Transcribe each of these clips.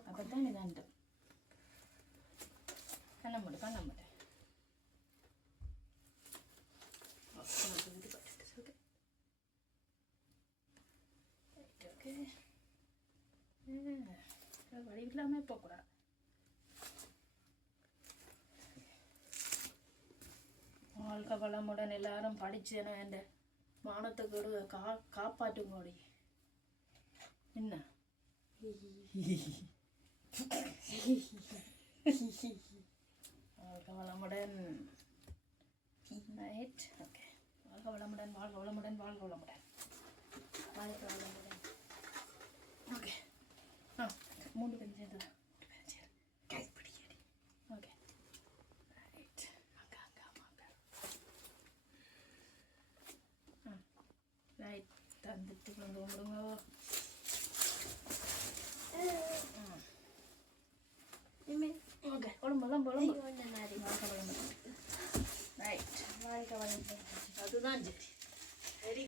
அப்பதான் இதாண்டு கண்ண மாட்டேன் வழி இல்லாமல் போகக்கூடாது. வாழ்க்கை வளமுடன் எல்லாரும் படிச்சு என் மானத்துக்கு காப்பாற்றுங்கோடி. என்ன வாழ்க்கை வளமுடன். Right, okay. வாழ்க்கை வளமுடன், வாழ்க்கை வளமுடன், வாழ்க்கை வளமுடன், வாழ்க்கை வளமுடன். ஓகே, மூணு பேரும் சேர்ந்து ஓகே. ரைட், அக்கா அக்கா அம்மா ரைட். தந்துட்டு கொண்டு விடுங்க. ஓகே, உடம்பெல்லாம் உடம்பு ரைட். அதுதான் சரி. வெரி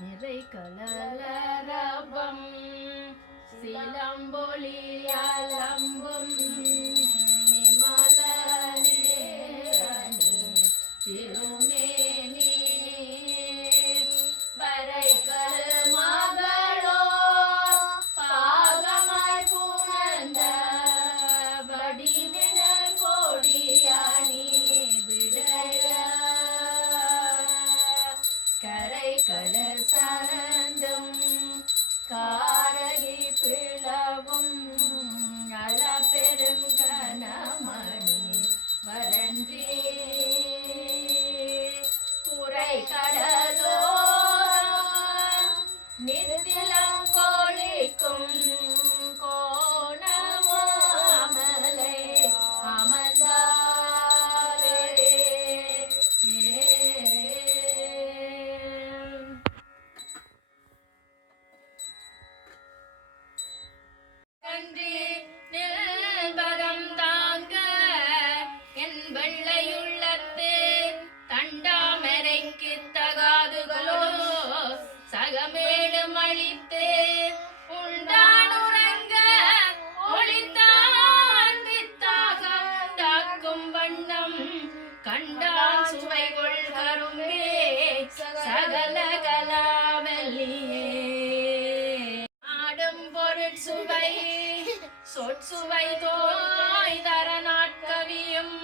நிறை கலரபம் சிலம்பொலியலம்பும் நிமலனே திருமேனி வரைகள் மகளோ பாகமாய் புணர்ந்த வடிவின கொடியானி விடைய கரை கடல் சார்ந்தும் காரடி பிளவும் அளப்பெரும் கனமணி வரன்றி குறை கடலோ நித்திலம் கோழிக்கும் கோணமாமலை அமர்ந்தாரே. கன்றி நில்பதம் தாங்க என் வெள்ளையுள்ளத்து தண்டாமரைக்கு தகாதுகளோ சகமேடும் அழித்து உண்டானுறங்க ஒளித்தான் வித்தாக தாக்கும் வண்ணம் கண்டான் சுவை கொள் கரும்பே சகல கலாவல்லியே ஆடும் பொருட் சுவை சொற்சுவை தோய் தர நாட்கவியும்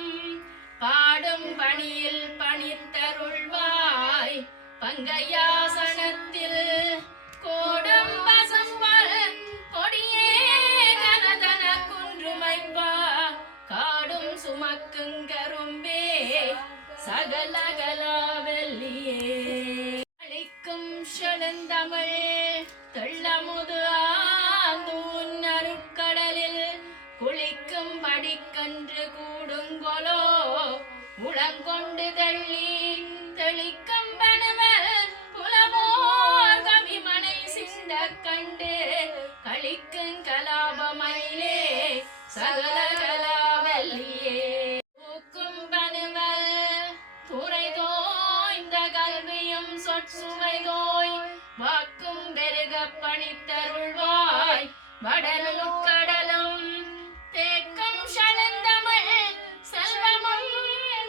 பாடும் பணியில் பணித்தருள்வாய் பங்கையாசனத்தில் கோடும் பசம்பல் கொடியே கனதன குன்றுமைப்பா காடும் சுமக்குங்கரும்பே சகல கலாவல்லியே அளிக்கும் செழுந்தமிழ் தெள்ளமுது உளங்கொண்டு தள்ளி தெளிக்கும் பனுவல் புலவோர் கவிமனை சிந்த கண்டு களிக்கும் கலாபமயிலே சகல கலாவல்லியே பூக்கும் பனுவல் துறை தோய்ந்த கல்வியும் சொற்சுவை தோய் வாக்கும் பெருக பணித்தருள்வாய் வடலும் கடலும் தேக்கம் சலந்தமிழ் செல்வமும்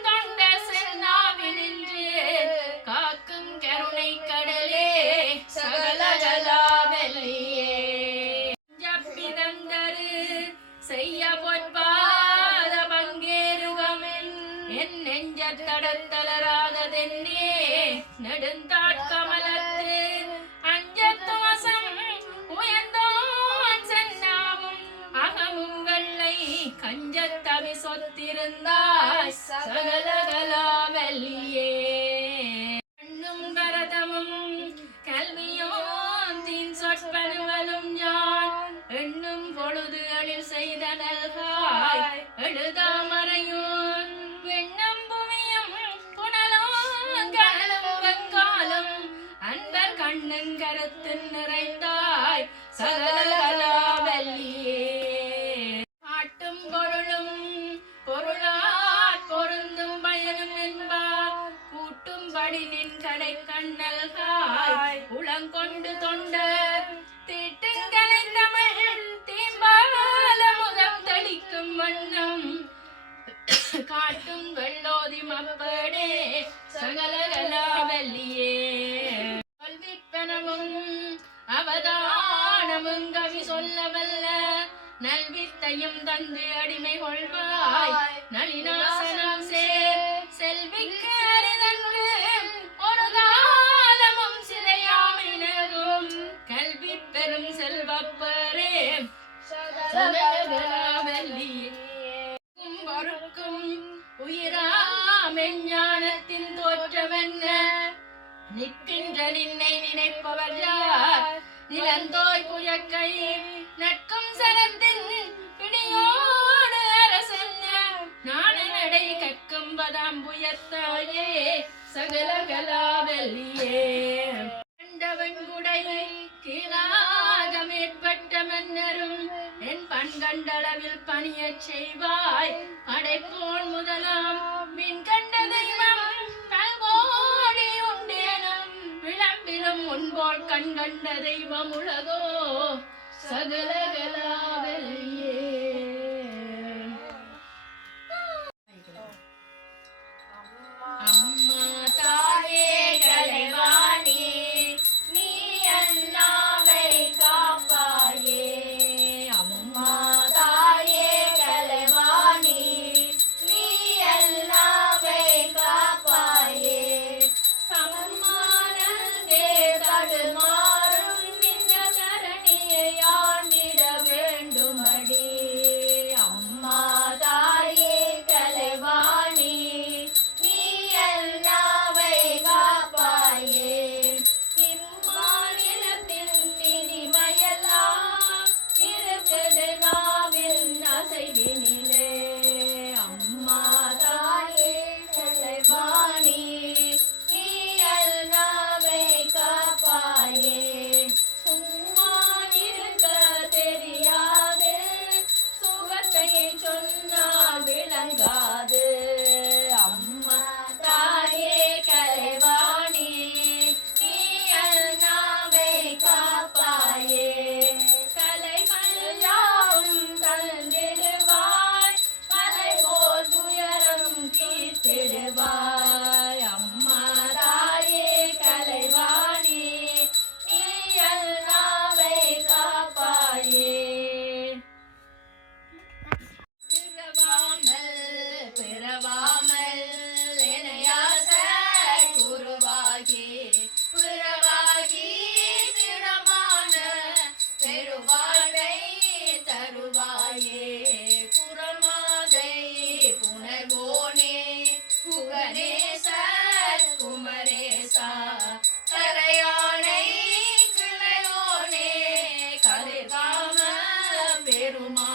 கொண்ட சென்னாவினின்று காக்கும் கருணை கடலே சகல கலாவல்லியே ஜப்பிதந்தரு செய்ய பொற்பாத பங்கேறுவமென் என் நெஞ்ச தடத்தளராததென்னே நெடுந்தாட்கமலத்து அஞ்சத்துவசம் உயர்ந்தோன் சென்னாவும் அகமும் வெள்ளை கஞ்சத்தவி சொத்திருந்தாய் சகல கலாவல்லியே கண்ணும் பரதமும் கல்வியோன் தீன் சொற்பனுவலும் யான் எண்ணும் பொழுதுகளில் செய்த நல்காய் எழுதாமறையோன் வெண்ணம் புவியும் புனலும் கடலும் வெங்காலும் அன்பர் கண்ணும் கருத்து நிறைந்தாய் சகல கலாவல்லியே பாட்டும் பொருளும் பொருளாற் பொருந்தும் பயனும் என்பார் கூட்டும்படி நின் கடை கண்ணல்காய் உளங்கொண்டு தொண்டர் தீட்டுங்களை தமிழ் தீம்பால முதம் தெளிக்கும் வண்ணம் காட்டும் வெள்ளோதி மப்படே சகல கலாவல்லியே கல்விப்பனமும் அவதானமும் கவி சொல்லவல்ல நல்வித்தையும் தந்து அடிமை கொள்வாய் நளினாசனம் சேர் செல்விக்கு அரிதன்று ஒரு காலமும் சிறையாமினரும் கல்வி பெரும் செல்வப்பரே சகல கலாவல்லியே பொருட்கும் உயிராமெஞ்ஞானத்தின் தோற்றமென்ன நிற்கின்ற நின்னை நினைப்பவர் யார் நிலந்தோய் புயக்கை நட்கும் சலத்தின் பிடியோடு அரசென்ன நாண நடை கற்கும் பதாம்புயத்தாயே சகல கலாவல்லியே கண்டவன் குடை கீழாக மேற்பட்ட மன்னரும் என் பண்கண்டளவில் பணியச் செய்வாய் அடைப்போன் முதலாம் மின் கண்ட தெய்வம் பல்கோடி உண்டேனும் விளம்பிலும் முன்போல் கண் கண்ட தெய்வம் உலகோ சகல கலாவல்லியே அம்மா தாயே கலைவாணி நீ அண்ணாவை காப்பாயே அம்மா தாயே கலைவாணி நீ அண்ணாவை காப்பாயே அம்மா நந்தே தடுமாறும் இந்த கரணியை ஆண்டிட வேண்டுமடி அம்மா தாயே கலைவாணி நீ அண்ணாவை காப்பாயே இம்மாநிலத்தில் இனிமையெல்லாம் இருக்குது நாவின் அசைவினிலே அம்மா தாயே கலைவாணி நீ அண்ணாவை காப்பாயே சும்மா இருக்க தெரியாது சுகத்தை சொன்னால் விளங்காது அம்மா தாயே கலைவாணி நீ அண்ணாவை காப்பாயே கலைகள் யாவும் தந்திடுவாய் மலை போல் துயரம் தீர்த்திடுவாய் அம்மா தாயே கலைவாணி நீ அண்ணாவை காப்பாயே பிறவாமல் இணையாச குருவாகி புறவாகி திடமான பெருவாழை தருவாயே குரமாதை புனர்வோனே குகனேச குமரேசா கரையானை கிளையோனே கலிர்காம பெருமா